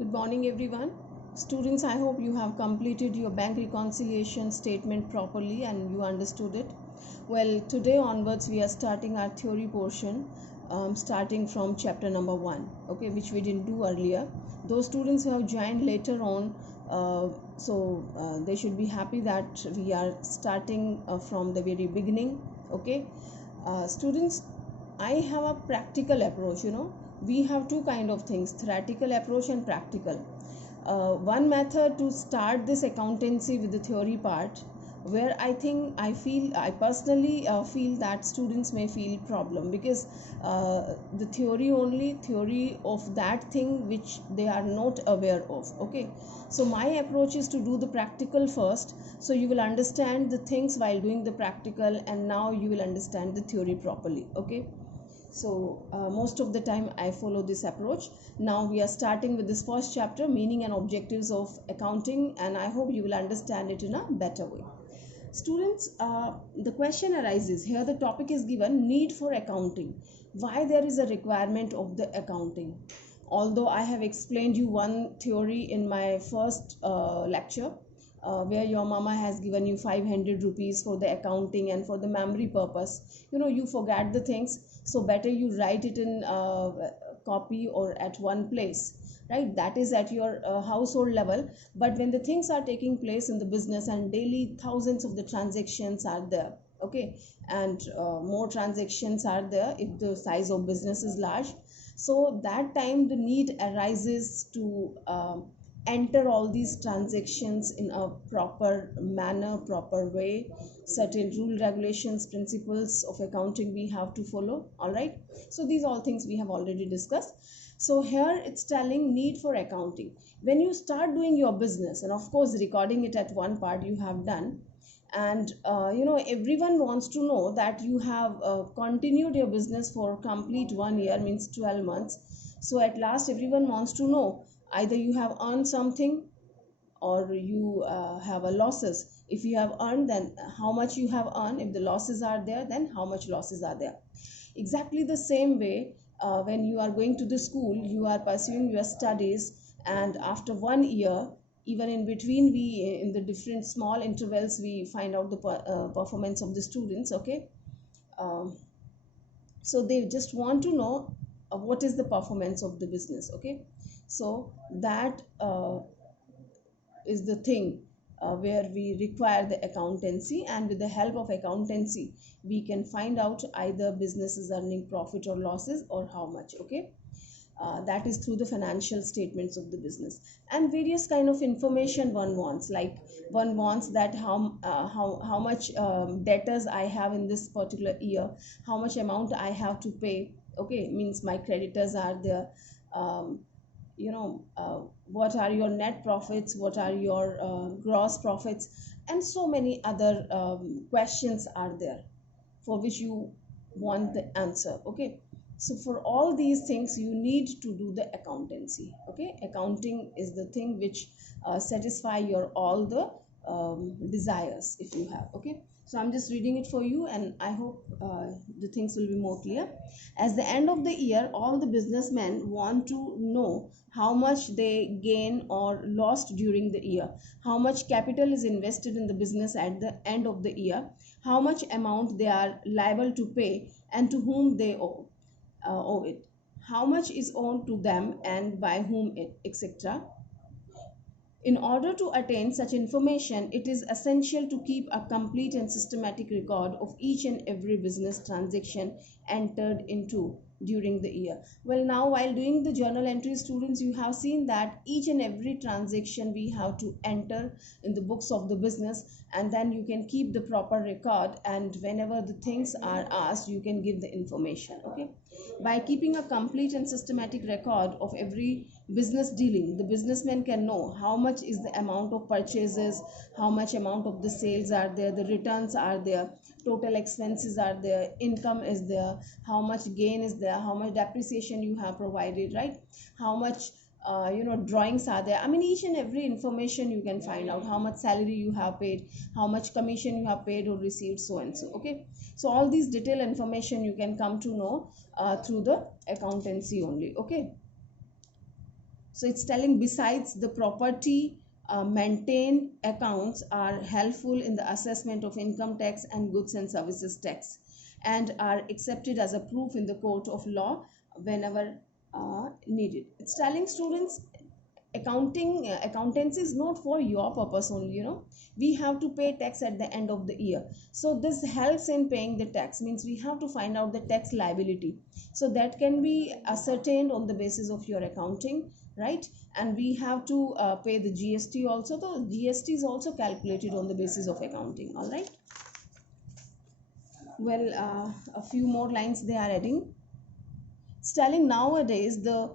Good morning, everyone. Students, I hope you have completed your bank reconciliation statement properly and you understood it. Well, today onwards, we are starting our theory portion, starting from chapter number 1, okay, which we didn't do earlier. Those students who have joined later on, they should be happy that we are starting from the very beginning, okay. Students, I have a practical approach. We have two kind of things: theoretical approach and practical. One method to start this accountancy with the theory part, where I personally feel that students may feel problem, because the theory of that thing which they are not aware of. Okay, so my approach is to do the practical first, so you will understand the things while doing the practical, and now you will understand the theory properly. Okay, so most of the time I follow this approach. Now we are starting with this first chapter, meaning and objectives of accounting, and I hope you will understand it in a better way. Students, the question arises here. The topic is given: need for accounting. Why there is a requirement of the accounting? Although I have explained you one theory in my first lecture, where your mama has given you 500 rupees for the accounting and for the memory purpose. You forget the things, so better you write it in copy or at one place, right? That is at your household level. But when the things are taking place in the business and daily thousands of the transactions are there, okay, and more transactions are there if the size of business is large, so that time the need arises to enter all these transactions in a proper manner, proper way. Certain rule, regulations, principles of accounting we have to follow. All right, so these all things we have already discussed. So here it's telling need for accounting. When you start doing your business, and of course recording it at one part you have done, and everyone wants to know that you have continued your business for complete 1 year, means 12 months. So at last everyone wants to know either you have earned something or you have a losses. If you have earned, then how much you have earned. If the losses are there, then how much losses are there. Exactly the same way, when you are going to the school, you are pursuing your studies, and after 1 year, even in between, we in the different small intervals we find out the performance of the students. Okay, um, so they just want to know what is the performance of the business. Okay, so that is the thing where we require the accountancy, and with the help of accountancy we can find out either business is earning profit or losses, or how much. Okay, that is through the financial statements of the business. And various kind of information one wants, like one wants that how much debtors I have in this particular year, how much amount I have to pay. Okay, means my creditors are there. um, what are your net profits, what are your gross profits, and so many other questions are there for which you want the answer. Okay, so for all these things you need to do the accountancy. Okay, accounting is the thing which satisfy your all the desires if you have. Okay, so I'm just reading it for you, and I hope the things will be more clear. As the end of the year, all the businessmen want to know how much they gain or lost during the year, how much capital is invested in the business at the end of the year, how much amount they are liable to pay, and to whom they owe it, how much is owed to them and by whom, it etc. In order to attain such information, it is essential to keep a complete and systematic record of each and every business transaction entered into during the year. Well, now while doing the journal entry, students, you have seen that each and every transaction we have to enter in the books of the business, and then you can keep the proper record, and whenever the things are asked, you can give the information. Okay, by keeping a complete and systematic record of every business dealing, the businessman can know how much is the amount of purchases, how much amount of the sales are there, the returns are there, total expenses are there, income is there, how much gain is there, how much depreciation you have provided, right? How much drawings are there. I mean, each and every information you can find out, how much salary you have paid, how much commission you have paid or received, so and so. Okay, so all these detailed information you can come to know through the accountancy only. Okay, So it's telling besides the property maintained accounts are helpful in the assessment of income tax and goods and services tax, and are accepted as a proof in the court of law whenever needed. It's telling students accountancy is not for your purpose only, we have to pay tax at the end of the year. So this helps in paying the tax, means we have to find out the tax liability, so that can be ascertained on the basis of your accounting, right? And we have to pay the GST also. The GST is also calculated on the basis of accounting. All right, well, a few more lines they are adding. It's telling nowadays the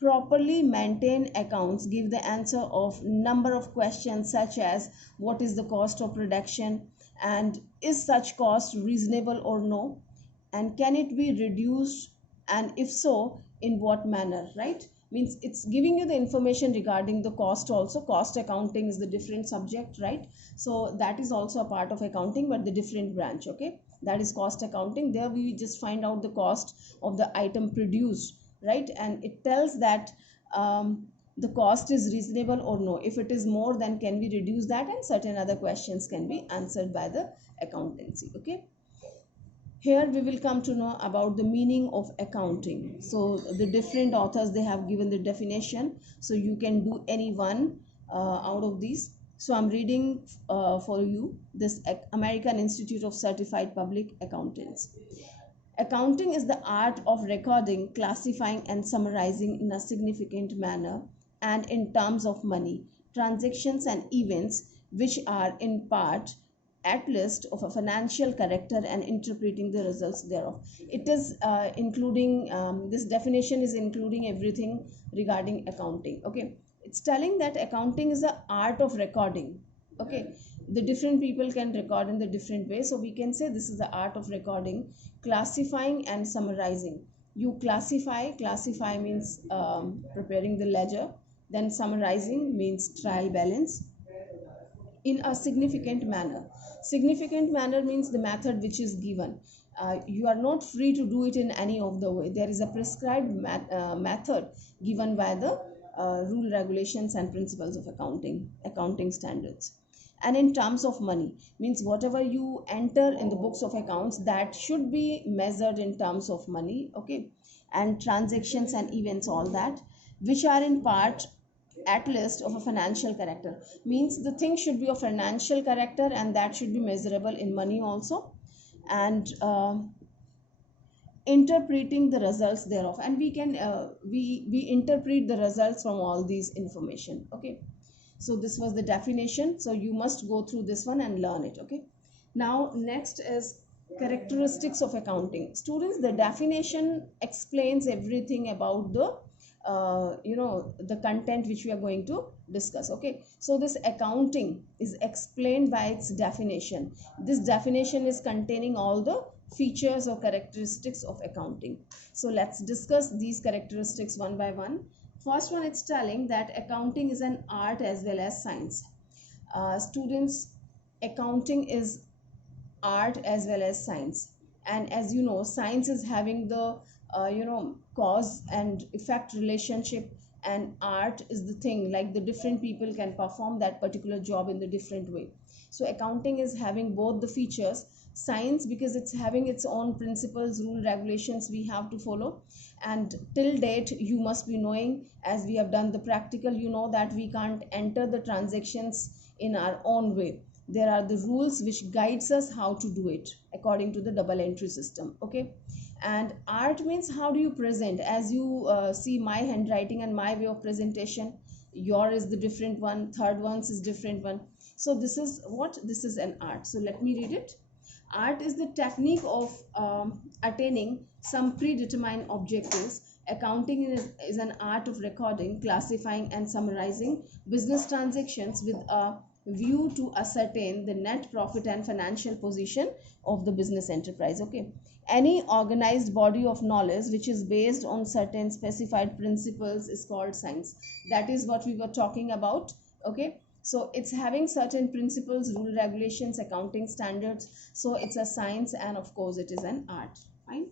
properly maintained accounts give the answer of number of questions such as what is the cost of production, and is such cost reasonable or no, and can it be reduced, and if so in what manner, right? Means it's giving you the information regarding the cost also. Cost accounting is the different subject, right? So that is also a part of accounting, but the different branch. Okay, that is cost accounting. There we just find out the cost of the item produced, right? And it tells that the cost is reasonable or no. If it is more, then can we reduce that, and certain other questions can be answered by the accountancy. Okay, here we will come to know about the meaning of accounting. So the different authors, they have given the definition, so you can do any one out of these. So I'm reading for you this American Institute of Certified Public Accountants. Accounting is the art of recording, classifying, and summarizing in a significant manner and in terms of money, transactions, and events which are in part at least of a financial character, and interpreting the results thereof. It is including this definition is including everything regarding accounting. Okay, it's telling that accounting is the art of recording. Okay, the different people can record in the different way, so we can say this is the art of recording, classifying, and summarizing. You classify means preparing the ledger, then summarizing means trial balance in a significant manner. Significant manner means the method which is given. You are not free to do it in any of the way. There is a prescribed method given by the rule, regulations, and principles of accounting standards. And in terms of money means whatever you enter in the books of accounts, that should be measured in terms of money. Okay, and transactions and events, all that, which are in part at least of a financial character, means the thing should be of financial character, and that should be measurable in money also. And interpreting the results thereof, and we can we interpret the results from all these information. Okay, so this was the definition, so you must go through this one and learn it. Okay, now next is characteristics of accounting. Students, the definition explains everything about the the content which we are going to discuss. Okay, so this accounting is explained by its definition. This definition is containing all the features or characteristics of accounting. So let's discuss these characteristics one by one. First one, it's telling that accounting is an art as well as science. Students, accounting is art as well as science, and as you know, science is having the cause and effect relationship, and art is the thing like the different people can perform that particular job in the different way. So accounting is having both the features. Science, because it's having its own principles, rule, regulations we have to follow, and till date you must be knowing, as we have done the practical, you know that we can't enter the transactions in our own way. There are the rules which guides us how to do it according to the double entry system. Okay, and art means how do you present, as you see my handwriting and my way of presentation, your is the different one, third one's is different one. So this is what, this is an art. So let me read it. Art is the technique of attaining some predetermined objectives. Accounting is an art of recording, classifying, and summarizing business transactions with a view to ascertain the net profit and financial position of the business enterprise. Okay, any organized body of knowledge which is based on certain specified principles is called science. That is what we were talking about. Okay, so it's having certain principles, rule, regulations, accounting standards, so it's a science, and of course it is an art. Fine.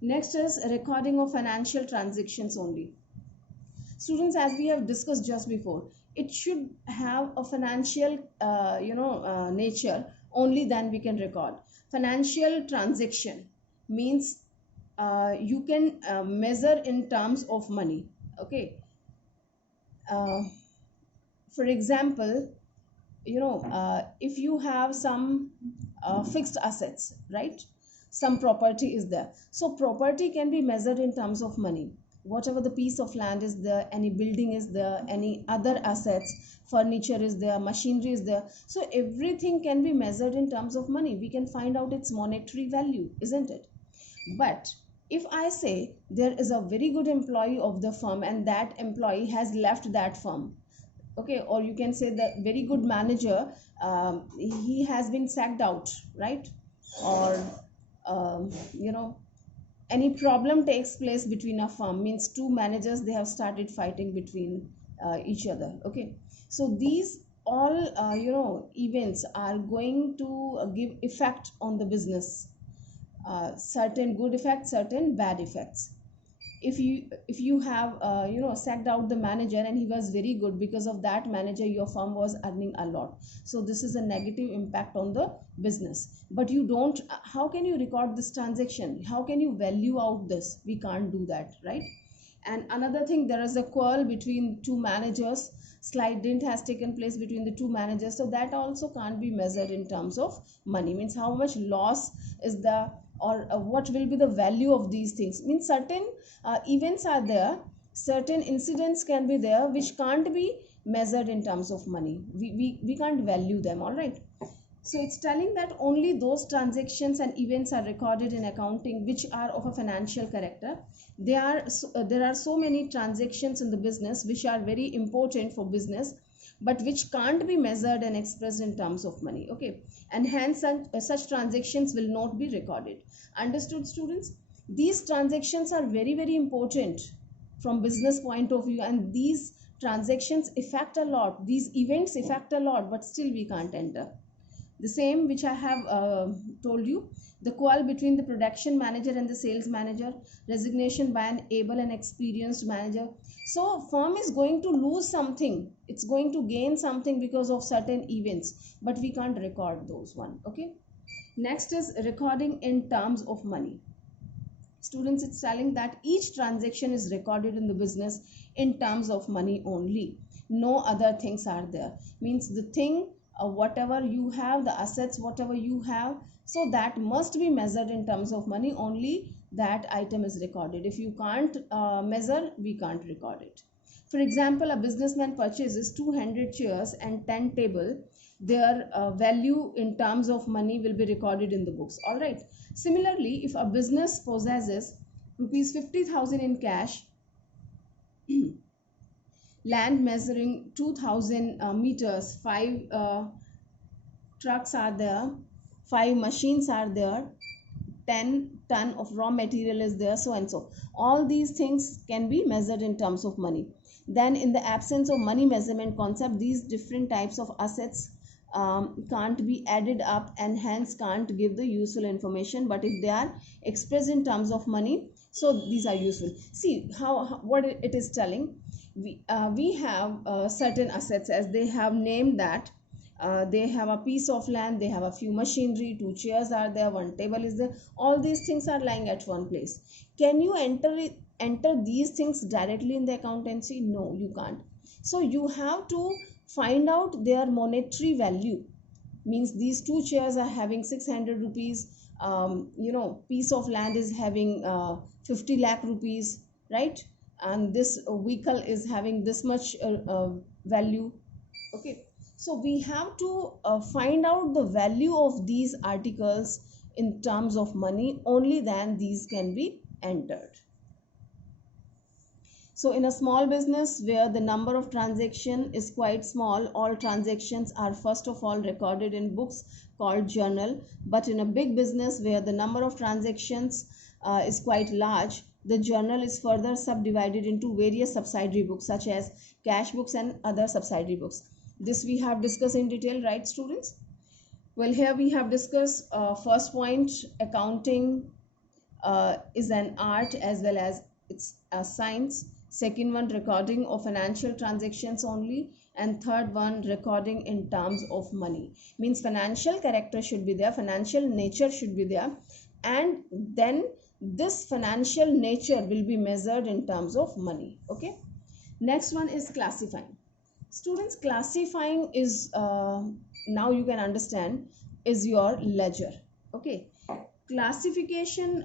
Next is recording of financial transactions only. Students, as we have discussed just before, it should have a financial nature. Only then we can record. Financial transaction means you can measure in terms of money. Okay. uh, for example, if you have some fixed assets, right? Some property is there, so property can be measured in terms of money. Whatever the piece of land is there, any building is there, any other assets, furniture is there, machinery is there, so everything can be measured in terms of money. We can find out its monetary value, isn't it? But if I say there is a very good employee of the firm and that employee has left that firm, okay, or you can say the very good manager, he has been sacked out, right? Or any problem takes place between a firm, means two managers, they have started fighting between each other. Okay, so these all events are going to give effect on the business, certain good effects, certain bad effects. If you have sacked out the manager and he was very good, because of that manager your firm was earning a lot, so this is a negative impact on the business. But you don't, how can you record this transaction? How can you value out this? We can't do that, right? And another thing, there is a quarrel between two managers, slight dint has taken place between the two managers, so that also can't be measured in terms of money. Means how much loss is the, or what will be the value of these things. Means certain events are there, certain incidents can be there which can't be measured in terms of money. We can't value them, all right? So it's telling that only those transactions and events are recorded in accounting which are of a financial character. There are so many transactions in the business which are very important for business, but which can't be measured and expressed in terms of money. Okay, and hence such transactions will not be recorded. Understood, students? These transactions are very, very important from business point of view, and these transactions affect a lot. These events affect a lot, but still we can't enter. The same which I have told you, the quarrel between the production manager and the sales manager, resignation by an able and experienced manager. So firm is going to lose something, it's going to gain something because of certain events, but we can't record those one. Okay, next is recording in terms of money. Students, it's telling that each transaction is recorded in the business in terms of money only, no other things are there. Means the thing, whatever you have, the assets whatever you have, so that must be measured in terms of money, only that item is recorded. If you can't measure, we can't record it. For example, a businessman purchases 200 chairs and 10 table, their value in terms of money will be recorded in the books, all right? Similarly, if a business possesses rupees 50,000 in cash, land measuring 2000 meters, 5 trucks are there, 5 machines are there, 10 ton of raw material is there, so and so, all these things can be measured in terms of money. Then in the absence of money measurement concept, these different types of assets can't be added up and hence can't give the useful information. But if they are expressed in terms of money, so these are useful. See how what it is telling. We have certain assets, as they have named that. They have a piece of land, they have a few machinery, 2 chairs are there, 1 table is there, all these things are lying at one place. Can you enter these things directly in the accountancy? No, you can't. So you have to find out their monetary value. Means these 2 chairs are having 600 rupees, piece of land is having 50 lakh rupees, right? And this vehicle is having this much value. Okay, so we have to find out the value of these articles in terms of money, only then these can be entered. So in a small business where the number of transaction is quite small, all transactions are first of all recorded in books called journal. But in a big business where the number of transactions is quite large, the journal is further subdivided into various subsidiary books such as cash books and other subsidiary books. This we have discussed in detail, right, students? Well, here we have discussed first point, accounting is an art as well as it's a science. Second one, recording of financial transactions only. And third one, recording in terms of money. Means financial character should be there, financial nature should be there, and then this financial nature will be measured in terms of money. Okay. Next one is classifying. Students, classifying is now you can understand is your ledger. Okay. Classification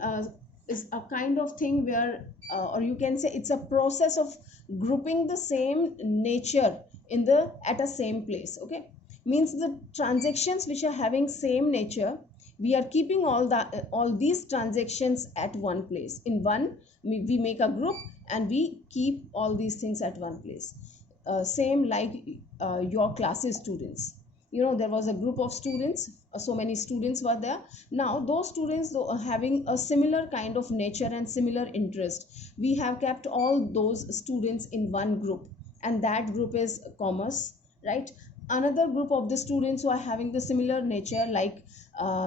is a kind of thing where or you can say it's a process of grouping the same nature in the at a same place. Okay. Means the transactions which are having same nature, we are keeping all these transactions at one place. In one, we make a group and we keep all these things at one place. Same like your classes students, you know, there was a group of students, so many students were there. Now those students, though, having a similar kind of nature and similar interest, we have kept all those students in one group, and that group is commerce, right? Another group of the students who are having the similar nature like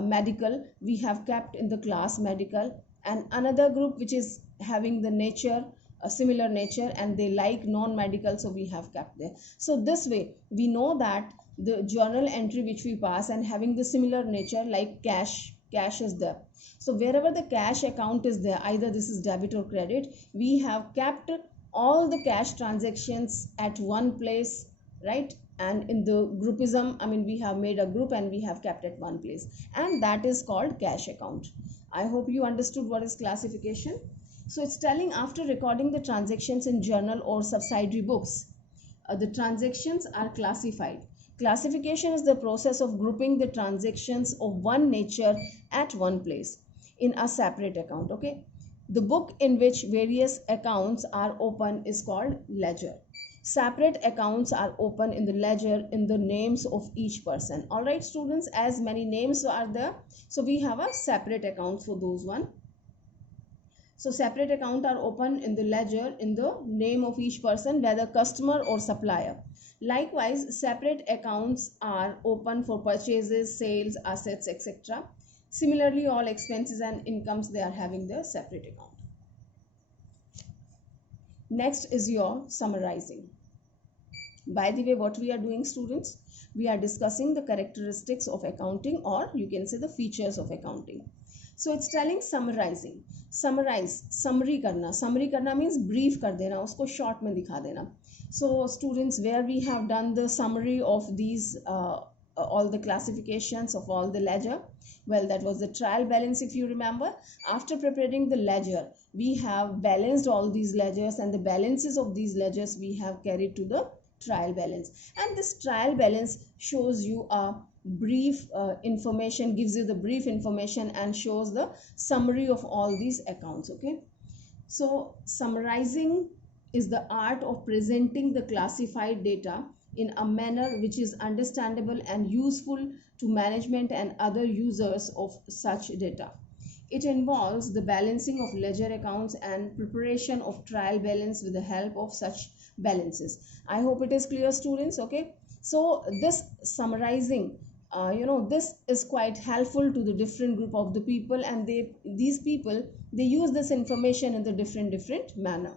medical, we have kept in the class medical. And another group which is having the nature, a similar nature, and they like non-medical, so we have kept there. So this way we know that the journal entry which we pass and having the similar nature like cash is there. So wherever the cash account is there, either this is debit or credit, we have kept all the cash transactions at one place, right? And in the groupism, I mean, we have made a group and we have kept at one place, and that is called cash account. I hope you understood what is classification. So it's telling after recording the transactions in journal or subsidiary books, the transactions are classified. Classification is the process of grouping the transactions of one nature at one place in a separate account. Okay. The book in which various accounts are open is called ledger. Separate accounts are open in the ledger in the names of each person. All right, students, as many names are there, so we have a separate account for those one. So separate account are open in the ledger in the name of each person, whether customer or supplier. Likewise, separate accounts are open for purchases, sales, assets, etc. Similarly, all expenses and incomes, they are having their separate account. Next is your summarizing. By the way, what we are doing, students, we are discussing the characteristics of accounting, or you can say the features of accounting. So it's telling summarizing. Summarize, summary करना means brief कर देना, उसको short में दिखा देना. So students, where we have done the summary of these all the classifications of all the ledger, well, that was the trial balance. If you remember, after preparing the ledger, we have balanced all these ledgers, and the balances of these ledgers we have carried to the trial balance. And this trial balance shows you a brief information, gives you the brief information and shows the summary of all these accounts. Okay. So summarizing is the art of presenting the classified data in a manner which is understandable and useful to management and other users of such data. It involves the balancing of ledger accounts and preparation of trial balance with the help of such balances. I hope it is clear, students. Okay. So this summarizing, this is quite helpful to the different group of the people, and these people, they use this information in the different manner.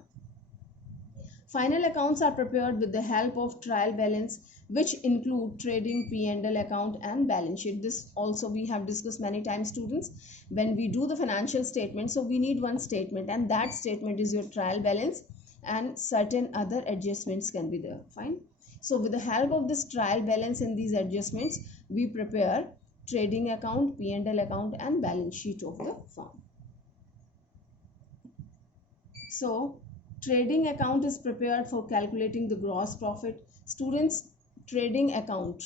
Final accounts are prepared with the help of trial balance, which include trading, P&L account and balance sheet. This also we have discussed many times, students. When we do the financial statement, so we need one statement, and that statement is your trial balance, and certain other adjustments can be there. Fine. So with the help of this trial balance and these adjustments, we prepare trading account, P&L account and balance sheet of the firm. So trading account is prepared for calculating the gross profit. Students, trading account,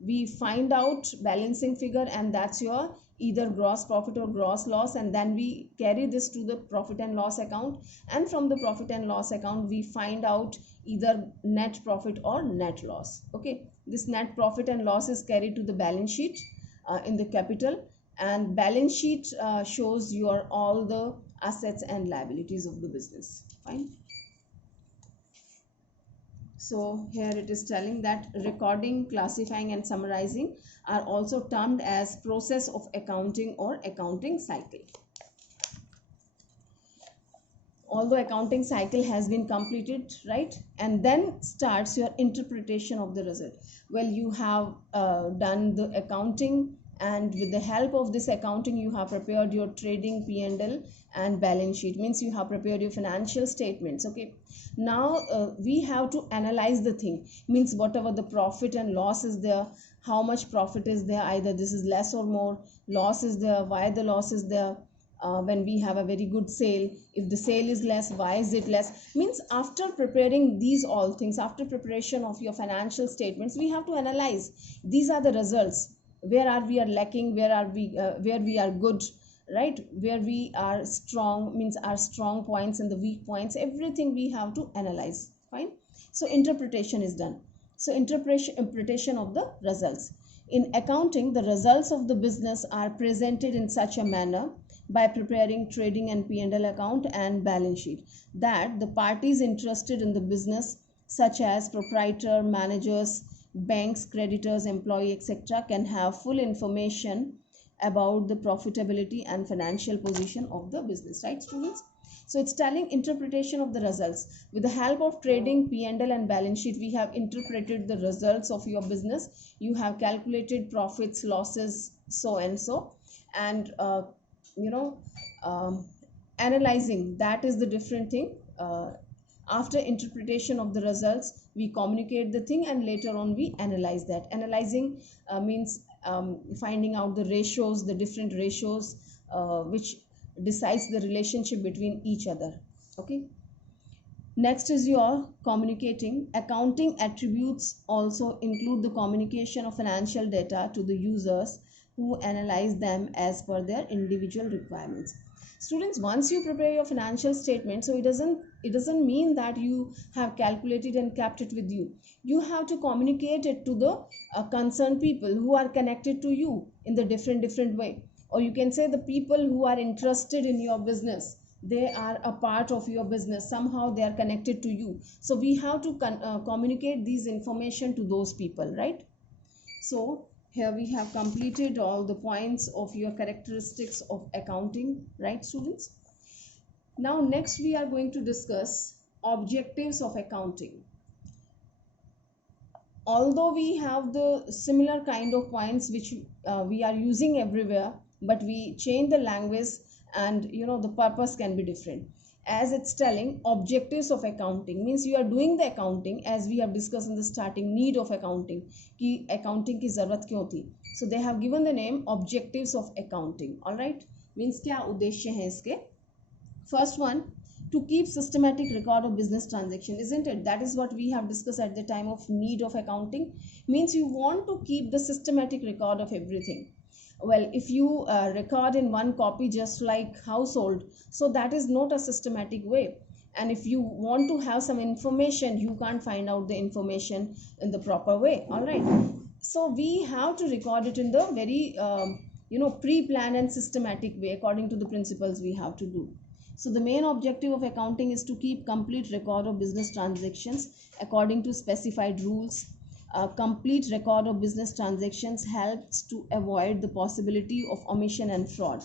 we find out balancing figure, and that's your either gross profit or gross loss, and then we carry this to the profit and loss account, and from the profit and loss account we find out either net profit or net loss. Okay, this net profit and loss is carried to the balance sheet in the capital, and balance sheet shows your all the assets and liabilities of the business. Fine. So here it is telling that recording, classifying and summarizing are also termed as process of accounting or accounting cycle. although accounting cycle has been completed, right? And then starts your interpretation of the result. Well, you have done the accounting, and with the help of this accounting you have prepared your trading P&L and balance sheet, means you have prepared your financial statements. Okay, now we have to analyze the thing, means whatever the profit and loss is there, how much profit is there, either this is less or more, loss is there, why the loss is there. When we have a very good sale, if the sale is less, why is it less, means after preparing these all things, after preparation of your financial statements, we have to analyze these are the results, where are we are lacking, where we are good, right, where we are strong, means our strong points and the weak points, everything we have to analyze. Fine. So interpretation is done. So interpretation of the results. In accounting, the results of the business are presented in such a manner by preparing trading and P&L account and balance sheet that the parties interested in the business, such as proprietor, managers, banks, creditors, employee, etc., can have full information about the profitability and financial position of the business, right, students? So it's telling interpretation of the results. With the help of trading P&L and balance sheet, we have interpreted the results of your business. You have calculated profits, losses, so and so, and you know analyzing, that is the different thing. After interpretation of the results, we communicate the thing, and later on we analyze that. Analyzing means finding out the ratios, the different ratios which decides the relationship between each other. Okay, next is your communicating. Accounting attributes also include the communication of financial data to the users who analyze them as per their individual requirements. Students, once you prepare your financial statement, so it doesn't mean that you have calculated and kept it with you. You have to communicate it to the concerned people who are connected to you in the different way, or you can say the people who are interested in your business, they are a part of your business, somehow they are connected to you. So we have to communicate these information to those people, right? So here we have completed all the points of your characteristics of accounting, right, students? Now next we are going to discuss objectives of accounting. Although we have the similar kind of points which we are using everywhere, but we change the language, and the purpose can be different. As it's telling objectives of accounting, means you are doing the accounting, as we have discussed in the starting, need of accounting, ki accounting ki zarurat kyon thi. So they have given the name objectives of accounting. All right, means kya uddeshya hai iske. First one, to keep systematic record of business transaction, isn't it? That is what we have discussed at the time of need of accounting. Means you want to keep the systematic record of everything. Well, if you record in one copy just like household, so that is not a systematic way. And if you want to have some information, you can't find out the information in the proper way. All right, so we have to record it in the very pre-planned and systematic way according to the principles we have to do. So the main objective of accounting is to keep complete record of business transactions according to specified rules. A complete record of business transactions helps to avoid the possibility of omission and fraud.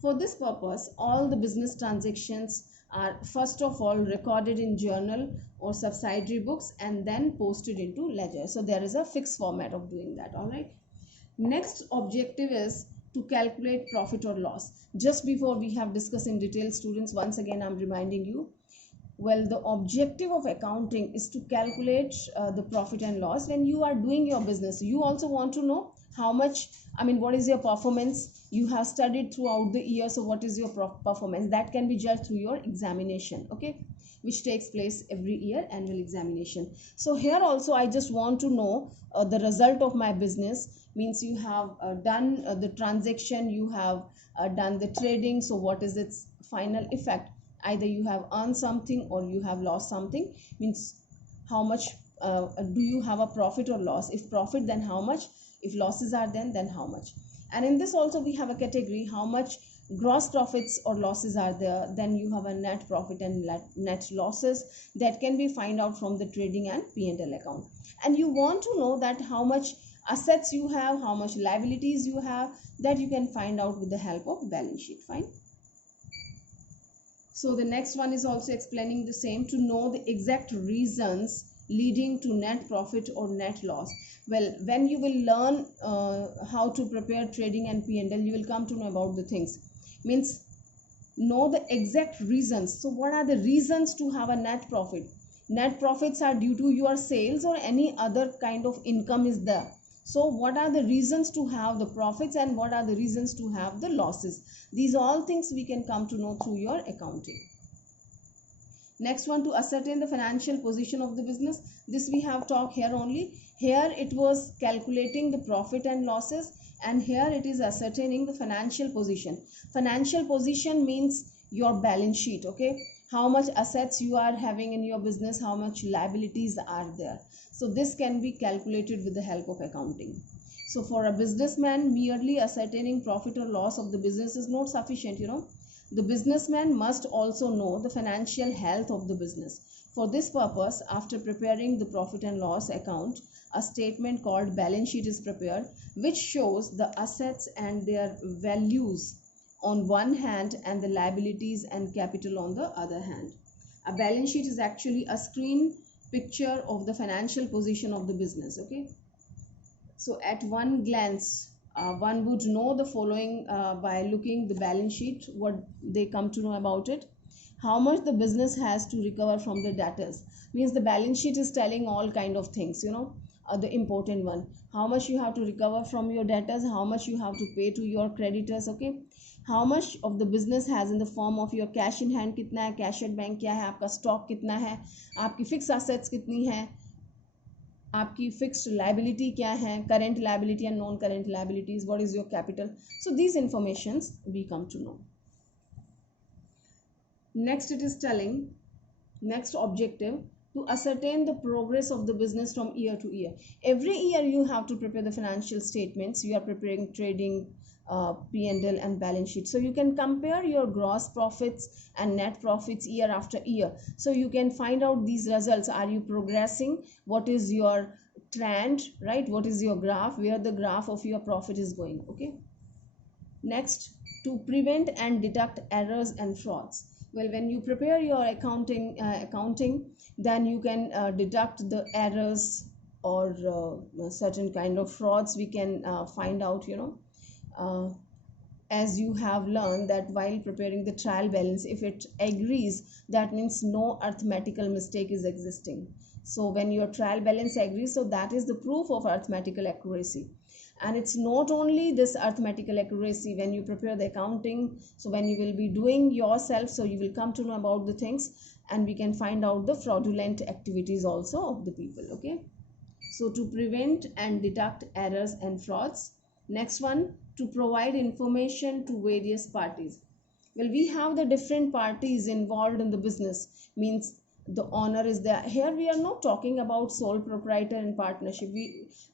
For this purpose, all the business transactions are first of all recorded in journal or subsidiary books and then posted into ledger. So there is a fixed format of doing that. All right. Next objective is to calculate profit or loss. Just before we have discussed in detail, students, once again I'm reminding you. Well, the objective of accounting is to calculate the profit and loss. When you are doing your business, you also want to know how much, what is your performance. You have studied throughout the year, so what is your performance? That can be judged through your examination, okay, which takes place every year, annual examination. So here also I just want to know the result of my business. Means you have done the transaction, you have done the trading, so what is its final effect? Either you have earned something or you have lost something. Means how much do you have a profit or loss? If profit, then how much? If losses are then how much? And in this also we have a category, how much gross profits or losses are there. Then you have a net profit and net losses that can be find out from the trading and P&L account. And you want to know that how much assets you have, how much liabilities you have, that you can find out with the help of balance sheet. Fine. So the next one is also explaining the same, to know the exact reasons leading to net profit or net loss. Well, when you will learn how to prepare trading and P&L, you will come to know about the things. Means know the exact reasons. So what are the reasons to have a net profit? Net profits are due to your sales or any other kind of income is there. So what are the reasons to have the profits and what are the reasons to have the losses? These all things we can come to know through your accounting. Next one, to ascertain the financial position of the business. This we have talked here only. Here it was calculating the profit and losses, and here it is ascertaining the financial position. Financial position means your balance sheet, okay? How much assets you are having in your business, how much liabilities are there. So this can be calculated with the help of accounting. So for a businessman, merely ascertaining profit or loss of the business is not sufficient, The businessman must also know the financial health of the business. For this purpose, after preparing the profit and loss account, a statement called balance sheet is prepared, which shows the assets and their values on one hand and the liabilities and capital on the other hand. A balance sheet is actually a screen picture of the financial position of the business, okay? So at one glance, one would know the following by looking the balance sheet, what they come to know about it. How much the business has to recover from the debtors. Means the balance sheet is telling all kind of things, the important one. How much you have to recover from your debtors, how much you have to pay to your creditors, okay? How much of the business has in the form of your cash in hand कितना है, cash at bank क्या है, आपका stock कितना है, आपकी fixed assets कितनी है, आपकी फिक्स्ड लाइबिलिटी क्या है, current liability and non current liabilities, what is your capital. So these informations we come to know. Next it is telling, next objective, to ascertain the progress of the business from year to year. Every year you have to prepare the financial statements. You are preparing trading, P&L and balance sheet. So you can compare your gross profits and net profits year after year. So you can find out these results. Are you progressing? What is your trend, right? What is your graph? Where the graph of your profit is going, okay? Next, to prevent and deduct errors and frauds. Well, when you prepare your accounting, then you can deduct the errors or certain kind of frauds we can find out, as you have learned that while preparing the trial balance, if it agrees, that means no arithmetical mistake is existing. So when your trial balance agrees, so that is the proof of arithmetical accuracy. And it's not only this arithmetical accuracy when you prepare the accounting. So when you will be doing yourself, so you will come to know about the things, and we can find out the fraudulent activities also of the people, okay? So to prevent and deduct errors and frauds. Next one, to provide information to various parties. Well, we have the different parties involved in the business. Means the owner is there. Here we are not talking about sole proprietor and partnership.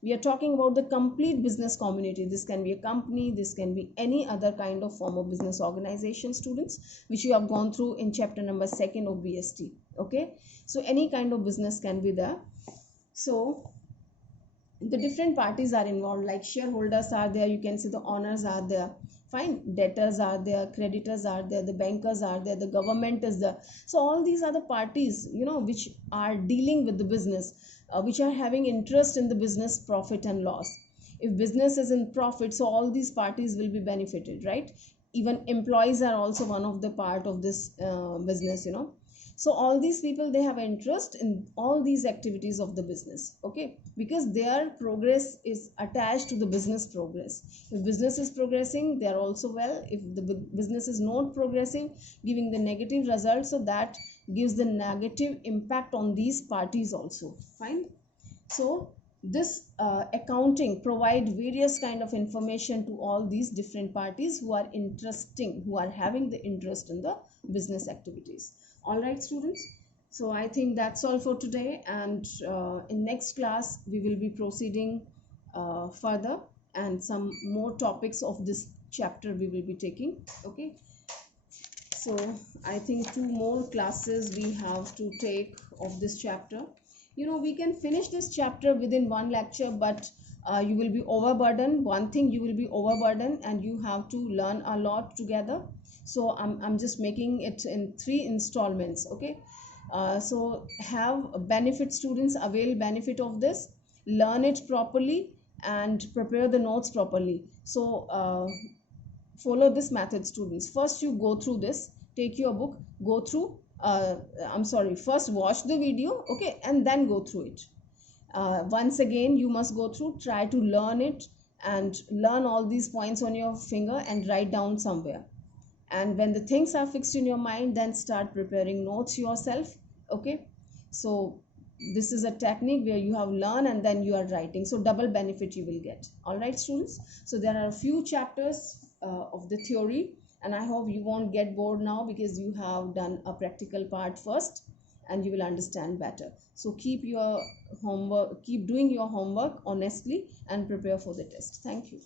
We are talking about the complete business community. This can be a company, this can be any other kind of form of business organization, students, which you have gone through in chapter number 2 of BST, okay? So any kind of business can be there. So the different parties are involved, like shareholders are there, you can see the owners are there, fine, debtors are there, creditors are there, the bankers are there, the government is there. So all these are the parties, which are dealing with the business, which are having interest in the business profit and loss. If business is in profit, so all these parties will be benefited, right? Even employees are also one of the part of this business. So all these people, they have interest in all these activities of the business, okay? Because their progress is attached to the business progress. If business is progressing, they are also well. If the business is not progressing, giving the negative results, so that gives the negative impact on these parties also, fine? So this accounting provide various kind of information to all these different parties who are having the interest in the business activities. All right, students, so I think that's all for today, and in next class we will be proceeding further, and some more topics of this chapter we will be taking, okay? So I think 2 more classes we have to take of this chapter. We can finish this chapter within 1 lecture, but You will be overburdened. One thing, you will be overburdened and you have to learn a lot together. So I'm just making it in 3 installments. Okay. So have benefit, students avail benefit of this, learn it properly and prepare the notes properly. So follow this method, students. First you go through this, take your book, go through, I'm sorry, first watch the video, okay, and then go through it. Once again you must go through, try to learn it and learn all these points on your finger and write down somewhere. And when the things are fixed in your mind, then start preparing notes yourself. Okay. So this is a technique where you have learned and then you are writing, so double benefit you will get. All right, students, so there are a few chapters of the theory, and I hope you won't get bored now because you have done a practical part first and you will understand better. So keep your homework, keep doing your homework honestly and prepare for the test. Thank you.